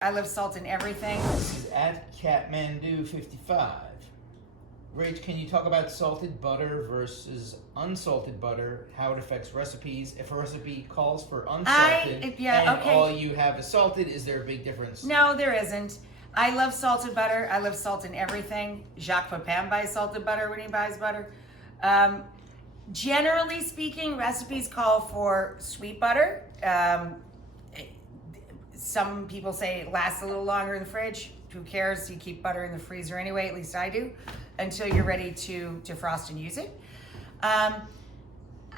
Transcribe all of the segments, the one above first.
I love salt in everything. This is at Catmandu55. Rach, can you talk about salted butter versus unsalted butter, how it affects recipes? If a recipe calls for unsalted all you have is salted, is there a big difference? No, there isn't. I love salted butter. I love salt in everything. Jacques Pepin buys salted butter when he buys butter. Generally speaking, recipes call for sweet butter. Some people say it lasts a little longer in the fridge. Who cares? You keep butter in the freezer anyway, at least I do, until you're ready to defrost and use it. I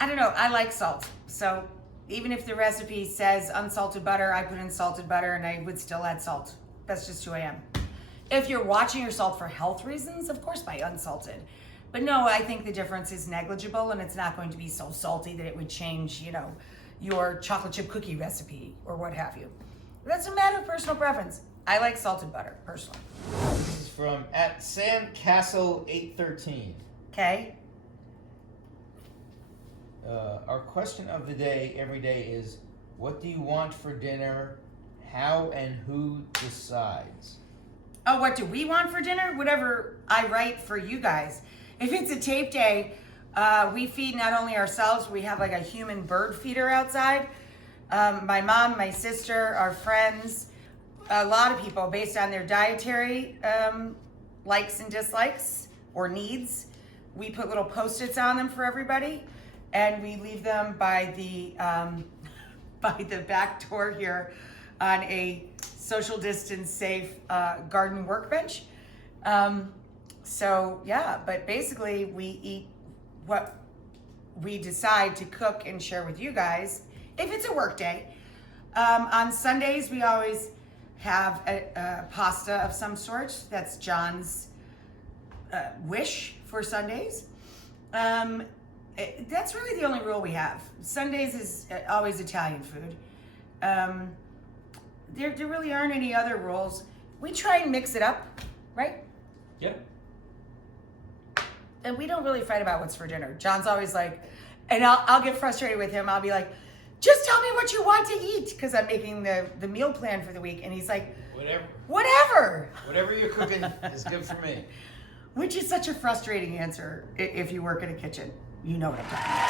don't know, I like salt. So even if the recipe says unsalted butter, I put in salted butter and I would still add salt. That's just who I am. If you're watching your salt for health reasons, of course buy unsalted. But no, I think the difference is negligible and it's not going to be so salty that it would change, your chocolate chip cookie recipe or what have you. That's a matter of personal preference. I like salted butter, personally. This is from at Sandcastle813. Okay. Our question of the day every day is, what do you want for dinner? How and who decides? Oh, what do we want for dinner? Whatever I write for you guys. If it's a tape day, we feed not only ourselves, we have like a human bird feeder outside. My mom, my sister, our friends, a lot of people based on their dietary likes and dislikes or needs. We put little Post-its on them for everybody, and we leave them by the back door here on a social distance safe garden workbench. So yeah, but basically we eat what we decide to cook and share with you guys if it's a work day. On Sundays, we always have a pasta of some sort. That's John's wish for Sundays. That's really the only rule we have. Sundays is always Italian food. There really aren't any other rules. We try and mix it up, right? Yeah. And we don't really fight about what's for dinner. John's always like, and I'll get frustrated with him. I'll be like, just tell me what you want to eat, because I'm making the meal plan for the week. And he's like, Whatever you're cooking is good for me. Which is such a frustrating answer if you work in a kitchen. You know what I'm talking about.